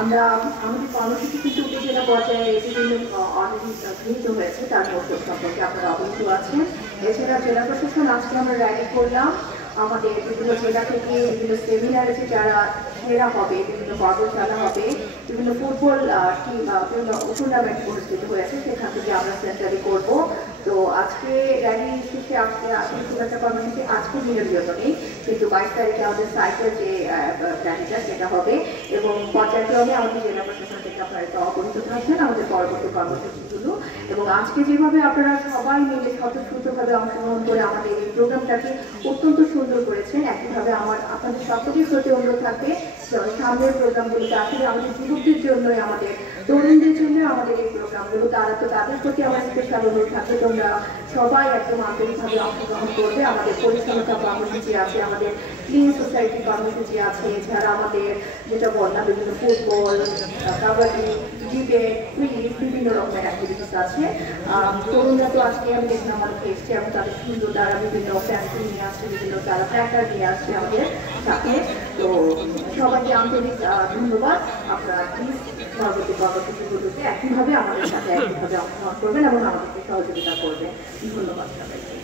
আমরা আমাদের কর্মসূচি কিন্তু উপজেলা পর্যায়ে বিভিন্ন অলরেডি গৃহীত হয়েছে, তার মধ্যে সম্পর্কে আপনারা অবহিত আছেন। এছাড়া জেলা প্রশাসন আজকে আমরা র্যালি করলাম, আমাদের বিভিন্ন জেলা থেকে বিভিন্ন সেমিনার আছে, যারা সেরা হবে, বিভিন্ন কর্মশালা হবে, বিভিন্ন ফুটবল টিম বিভিন্ন টুর্নামেন্ট অনুষ্ঠিত হয়েছে, সেখান থেকে আমরা সেন্টারে করবো। তো আজকে র্যালি শেষে আসলে খুব একটা কর্মসূচি আজকে দিনের জন্য নেই, কিন্তু 22 তারিখে আমাদের সাইকেল যে র্যালিটা সেটা হবে এবং পর্যায়ক্রমে আমাদের জেলা প্রশাসন থেকে আপনারা এটা অবহিত থাকবেন আমাদের পরবর্তী কর্মসূচিগুলো। এবং আজকে যেভাবে আপনারা সবাই মিলে স্বতঃস্ফূর্তভাবে অংশগ্রহণ করে আমাদের এই প্রোগ্রামটাকে অত্যন্ত সুন্দর করেছেন, একইভাবে আপনাদের সকলের প্রতি অনুরোধ থাকবে সামনের প্রোগ্রামগুলোতে আসলে আমাদের যুবকদের জন্যই, আমাদের তরুণদের জন্য আমাদের এই প্রোগ্রামগুলো, তাদের প্রতি আমার স্পেশাল অনুরোধ থাকবে তোমরা সবাই একদম আন্তরিকভাবে অংশগ্রহণ করবে। আমাদের পরিচ্ছন্নতা কর্মসূচি আছে, আমাদের ক্লিন সোসাইটি কর্মসূচি আছে, এছাড়া আমাদের যেটা বললাম বিভিন্ন ফুটবল, কাবাডি, ডিবেট, কুইজ, বিভিন্ন রকমের অ্যাক্টিভিটিস আছে। তরুণরা তো আজকে আমি দেখলাম আমাদের এসছে এবং তাদের সুন্দর দ্বারা বিভিন্ন ফ্যান্সি নিয়ে আসছে, বিভিন্ন তারা প্যাকার নিয়ে আসছে আমাদের সাথে। তো সবাইকে আন্তরিক ধন্যবাদ। আপনারা প্লিজ পরবর্তী কর্মসূচিগুলোতে একইভাবে আমাদের সাথে একইভাবে অংশগ্রহণ করবেন এবং আমাদেরকে সহযোগিতা করবেন। ধন্যবাদ সবাইকে।